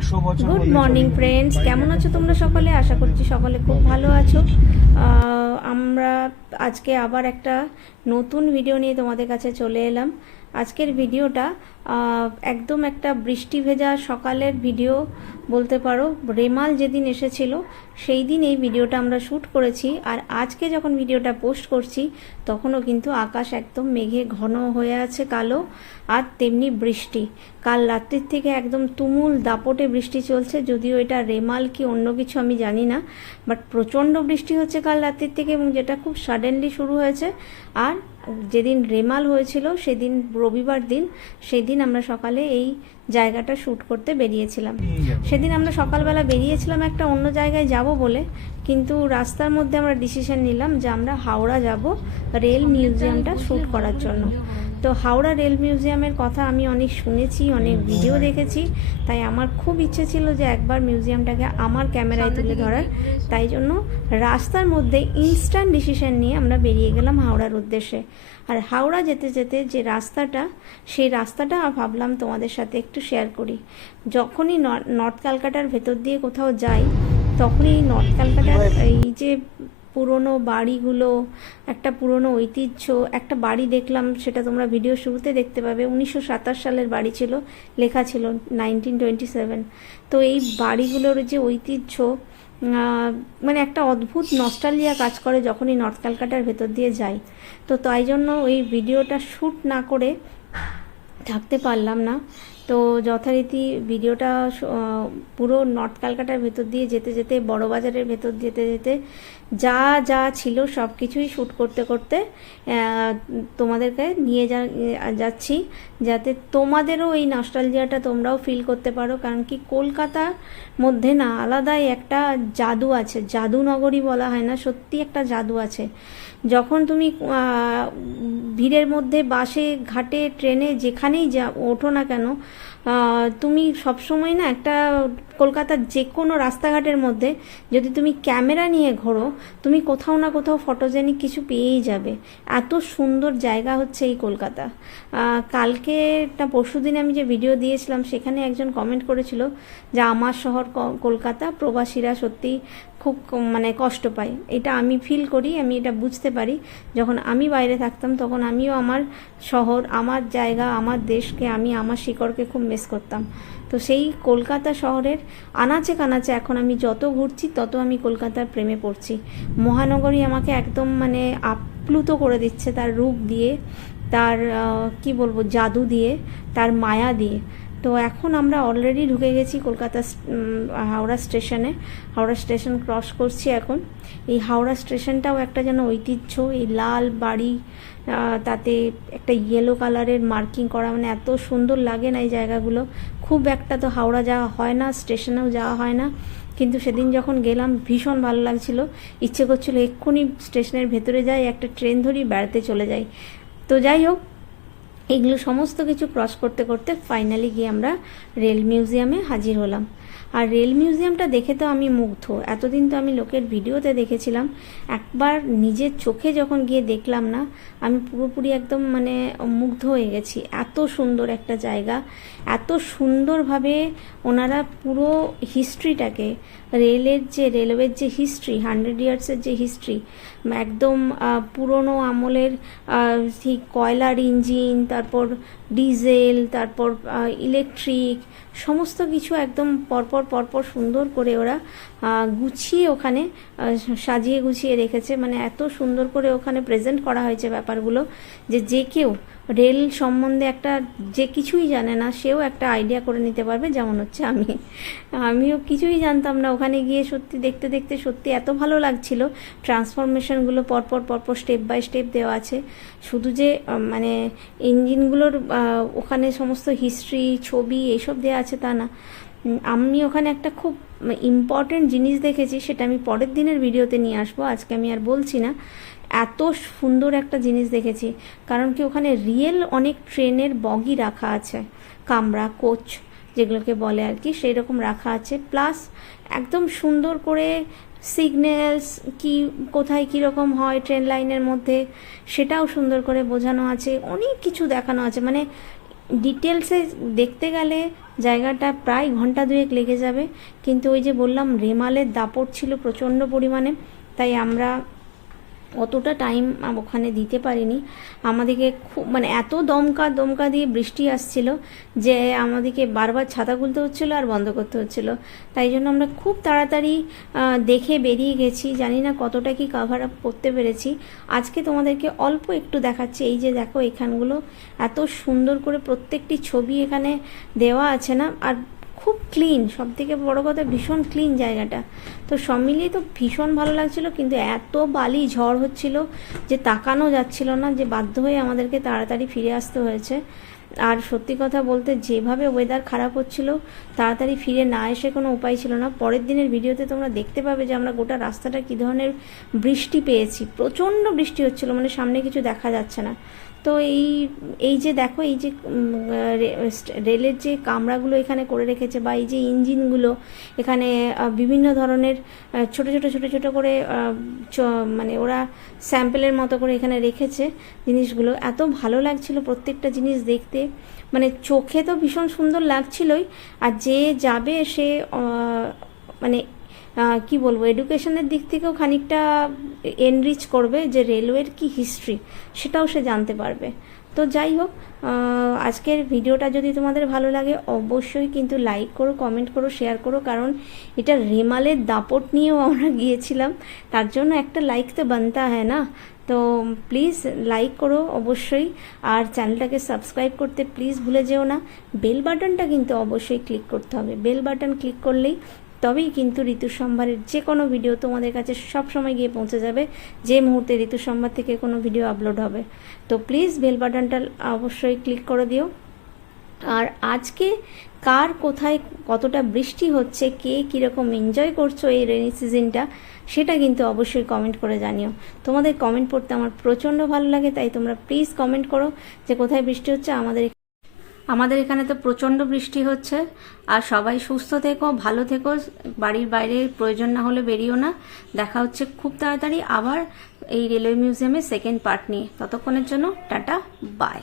100 বছর। Good morning friends, কেমন আছো তোমরা সকলে? আশা করছি সকলে খুব ভালো আছো। আমরা আজকে আবার একটা নতুন ভিডিও নিয়ে তোমাদের কাছে চলে এলাম। আজকের ভিডিওটা একদম একটা বৃষ্টি ভেজা সকালের ভিডিও বলতে পারো। রেমাল যেদিন এসেছিল সেই দিন এই ভিডিওটা আমরা শ্যুট করেছি। আর আজকে যখন ভিডিওটা পোস্ট করছি তখনও কিন্তু আকাশ একদম মেঘে ঘন হয়ে আছে, কালো, আর তেমনি বৃষ্টি। কাল রাত্রির থেকে একদম তুমুল দাপটে বৃষ্টি চলছে, যদিও এটা রেমাল কি অন্য কিছু আমি জানি না, বাট প্রচণ্ড বৃষ্টি হচ্ছে কাল রাত্রির থেকে, এবং যেটা খুব সাডেনলি শুরু হয়েছে। আর যেদিন রেমাল হয়েছিল সেদিন রবিবার দিন, সেদিন আমরা সকালে এই জায়গাটা শ্যুট করতে বেরিয়েছিলাম। সেদিন আমরা সকালবেলা বেরিয়েছিলাম একটা অন্য জায়গায় যাব বলে, কিন্তু রাস্তার মধ্যে আমরা ডিসিশন নিলাম যে আমরা হাওড়া যাব রেল মিউজিয়ামটা শ্যুট করার জন্য। তো হাওড়া রেল মিউজিয়ামের কথা আমি অনেক শুনেছি, অনেক ভিডিও দেখেছি, তাই আমার খুব ইচ্ছে ছিল যে একবার মিউজিয়ামটাকে আমার ক্যামেরায় তুলে ধরার। তাই জন্য রাস্তার মধ্যে ইনস্ট্যান্ট ডিসিশন নিয়ে আমরা বেরিয়ে গেলাম হাওড়ার উদ্দেশ্যে। আর হাওড়া যেতে যেতে যে রাস্তাটা, সেই রাস্তাটা ভাবলাম তোমাদের সাথে একটু শেয়ার করি। যখনই নর্থ ক্যালকাটার ভেতর দিয়ে কোথাও যাই, তখনই নর্থ ক্যালকাটার এই যে পুরনো বাড়িগুলো, একটা পুরনো ঐতিহ্য, একটা বাড়ি দেখলাম, সেটা তোমরা ভিডিও শুরুতে দেখতে পাবে, 1927 সালের বাড়ি ছিল, লেখা ছিল 1927। তো এই বাড়িগুলোর যে ঐতিহ্য, মানে একটা অদ্ভুত নস্টালজিয়া কাজ করে যখনই নর্থ ক্যালকাটার ভেতর দিয়ে যাই। তো তাই জন্য ওই ভিডিওটা শ্যুট না করে থাকতে পারলাম না। তো যথারীতি ভিডিওটা পুরো নর্থ ক্যালকাটার ভেতর দিয়ে যেতে যেতে, বড়বাজারের ভেতর যেতে যেতে যা যা ছিল সব কিছুই শ্যুট করতে করতে তোমাদেরকে নিয়ে যাচ্ছি, যাতে তোমাদেরও এই নস্টালজিয়াটা তোমরাও ফিল করতে পারো। কারণ কি, কলকাতার মধ্যে না আলাদাই একটা জাদু আছে, জাদুনগরী বলা হয় না, সত্যি একটা জাদু আছে। যখন তুমি ভিড়ের মধ্যে বাসে, ঘাটে, ট্রেনে, যেখানেই ওঠো না কেন, তুমি সবসময় না একটা কলকাতার যে কোনো রাস্তাঘাটের মধ্যে যদি তুমি ক্যামেরা নিয়ে ঘোরো, তুমি কোথাও না কোথাও ফটোজেনিক কিছু পেয়েই যাবে। এত সুন্দর জায়গা হচ্ছে এই কলকাতা। কালকে না পরশু দিন আমি যে ভিডিও দিয়েছিলাম, সেখানে একজন কমেন্ট করেছিল যে আমার শহর কলকাতা, প্রবাসীরা সত্যি খুব মানে কষ্ট পায়। এটা আমি ফিল করি, আমি এটা বুঝতে পারি। যখন আমি বাইরে থাকতাম তখন আমিও আমার শহর, আমার জায়গা, আমার দেশকে, আমি আমার শিকড়কে খুব মিস করতাম। তো সেই কলকাতা শহরের আনাচে কানাচে এখন আমি যত ঘুরছি তত আমি কলকাতার প্রেমে পড়ছি। মহানগরী আমাকে একদম মানে আপ্লুত করে দিচ্ছে তার রূপ দিয়ে, তার কি বলবো, জাদু দিয়ে, তার মায়া দিয়ে। তো এখন আমরা অলরেডি ঢুকে গেছি কলকাতা হাওড়া স্টেশনে। হাওড়া স্টেশন ক্রস করছি এখন। এই হাওড়া স্টেশনটাও একটা যেন ঐতিহ্য, এই লাল বাড়ি, তাতে একটা ইয়েলো কালারের মার্কিং করা, মানে এত সুন্দর লাগে না এই জায়গাগুলো। খুব একটা তো হাওড়া যাওয়া হয় না, স্টেশনেও যাওয়া হয় না, কিন্তু সেদিন যখন গেলাম ভীষণ ভালো লাগছিল। ইচ্ছে করছিল এক্ষুনি স্টেশনের ভেতরে যাই, একটা ট্রেন ধরি, বেড়াতে চলে যাই। তো যাই হোক, এগুলো সমস্ত কিছু ক্রস করতে করতে ফাইনালি গিয়ে আমরা রেল মিউজিয়ামে হাজির হলাম। আর রেল মিউজিয়ামটা দেখে তো আমি মুগ্ধ। এতদিন তো আমি লোকের ভিডিওতে দেখেছিলাম, একবার নিজের চোখে যখন গিয়ে দেখলাম না, আমি পুরোপুরি একদম মানে মুগ্ধ হয়ে গেছি। এত সুন্দর একটা জায়গা, এত সুন্দরভাবে ওনারা পুরো হিস্ট্রিটাকে, রেলওয়ের যে হিস্ট্রি, 100 ইয়ার্সের যে হিস্ট্রি, একদম পুরনো আমলের সেই কয়লার ইঞ্জিন, তারপর ডিজেল, তারপর ইলেকট্রিক, সমস্ত কিছু একদম পরপর পরপর সুন্দর করে ওরা গুছিয়ে ওখানে সাজিয়ে গুছিয়ে রেখেছে। মানে এত সুন্দর করে ওখানে প্রেজেন্ট করা হয়েছে ব্যাপারগুলো, যে কেউ রেল সম্বন্ধে একটা, যে কিছুই জানে না, সেও একটা আইডিয়া করে নিতে পারবে। যেমন হচ্ছে আমিও কিছুই জানতাম না, ওখানে গিয়ে সত্যি দেখতে দেখতে সত্যি এত ভালো লাগছিল। ট্রান্সফরমেশনগুলো পরপর পরপর স্টেপ বাই স্টেপ দেওয়া আছে। শুধু যে মানে ইঞ্জিনগুলোর ওখানে সমস্ত হিস্ট্রি, ছবি এইসব দেওয়া আছে তা না। আমি ওখানে একটা খুব ইম্পর্টেন্ট জিনিস দেখেছি, সেটা আমি পরের দিনের ভিডিওতে নিয়ে আসবো, আজকে আমি আর বলছি না। এত সুন্দর একটা জিনিস দেখেছি, কারণ কি ওখানে রিয়েল অনেক ট্রেনের বগি রাখা আছে, কামরা, কোচ যেগুলোকে বলে আর কি, সেই রকম রাখা আছে। প্লাস একদম সুন্দর করে সিগন্যালস কি, কোথায় কীরকম হয় ট্রেন লাইনের মধ্যে, সেটাও সুন্দর করে বোঝানো আছে। অনেক কিছু দেখানো আছে, মানে ডিটেলসে দেখতে গেলে জায়গাটা প্রায় ঘন্টা দুয়েক লেগে যাবে, কিন্তু ওই যে বললাম রেমালের দাপট ছিল প্রচণ্ড পরিমাণে, তাই আমরা অতটা টাইম ওখানে দিতে পারিনি। আমাদেরকে খুব মানে এত দমকা দমকা দিয়ে বৃষ্টি আসছিল যে আমাদেরকে বারবার ছাতা খুলতে হচ্ছিলো আর বন্ধ করতে হচ্ছিলো, তাই জন্য আমরা খুব তাড়াতাড়ি দেখে বেরিয়ে গেছি। জানি না কতটা কি কাভার আপ করতে পেরেছি। আজকে তোমাদেরকে অল্প একটু দেখাচ্ছি। এই যে দেখো এখানগুলো এত সুন্দর করে প্রত্যেকটি ছবি এখানে দেওয়া আছে না, আর খুব ক্লিন, সব থেকে বড়ো কথা ভীষণ ক্লিন জায়গাটা। তো সব মিলিয়ে তো ভীষণ ভালো লাগছিল, কিন্তু এত বালি ঝড় হচ্ছিল যে তাকানো যাচ্ছিল না, যে বাধ্য হয়ে আমাদেরকে তাড়াতাড়ি ফিরে আসতে হয়েছে। আর সত্যি কথা বলতে যেভাবে ওয়েদার খারাপ হচ্ছিল, তাড়াতাড়ি ফিরে না এসে কোনো উপায় ছিল না। পরের দিনের ভিডিওতে তোমরা দেখতে পাবে যে আমরা গোটা রাস্তাটা কী ধরনের বৃষ্টি পেয়েছি। প্রচণ্ড বৃষ্টি হচ্ছিল, মানে সামনে কিছু দেখা যাচ্ছে না। তো এই যে দেখো এই যে রেলের যে কামরাগুলো এখানে করে রেখেছে, বা এই যে ইঞ্জিনগুলো এখানে বিভিন্ন ধরনের ছোট ছোট করে মানে ওরা স্যাম্পেলের মতো করে এখানে রেখেছে জিনিসগুলো। এত ভালো লাগছিল প্রত্যেকটা জিনিস দেখতে, মানে চোখে তো ভীষণ সুন্দর লাগছিলই, আর যে যাবে সে মানে কি বলবো, এডুকেশনের দিক থেকেও খানিকটা এনরিচ করবে, যে রেলওয়ের কি হিস্ট্রি সেটাও সে জানতে পারবে। তো যাই হোক, আজকের ভিডিওটা যদি তোমাদের ভালো লাগে অবশ্যই কিন্তু লাইক করো, কমেন্ট করো, শেয়ার করো, কারণ এটা রেমালের দাপট নিয়েও আমরা গিয়েছিলাম, তার জন্য একটা লাইক তো বানতা হ্যায় না। তো প্লিজ লাইক করো অবশ্যই, আর চ্যানেলটাকে সাবস্ক্রাইব করতে প্লিজ ভুলে যেও না। বেল বাটনটা কিন্তু অবশ্যই ক্লিক করতে হবে। বেল বাটন ক্লিক করলেই তবেই কিন্তু ঋতু সম্ভারের যে কোনো ভিডিও তোমাদের কাছে সব সময় গিয়ে পৌঁছে যাবে, যে মুহূর্তে ঋতু সম্ভার থেকে কোনো ভিডিও আপলোড হবে। তো প্লিজ বেল বাটনটা অবশ্যই ক্লিক করে দিও। আর আজকে কার কোথায় কতটা বৃষ্টি হচ্ছে, কে কীরকম এনজয় করছো এই রেনি সিজনটা, সেটা কিন্তু অবশ্যই কমেন্ট করে জানিও। তোমাদের কমেন্ট পড়তে আমার প্রচণ্ড ভালো লাগে, তাই তোমরা প্লিজ কমেন্ট করো যে কোথায় বৃষ্টি হচ্ছে। আমাদের এখানে তো প্রচণ্ড বৃষ্টি হচ্ছে। আর সবাই সুস্থ থেকো, ভালো থেকো, বাড়ির বাইরে প্রয়োজন না হলে বেরিও না। দেখা হচ্ছে খুব তাড়াতাড়ি আবার এই রেলওয়ে মিউজিয়ামের সেকেন্ড পার্ট নিয়ে। ততক্ষণের জন্য টাটা, বাই।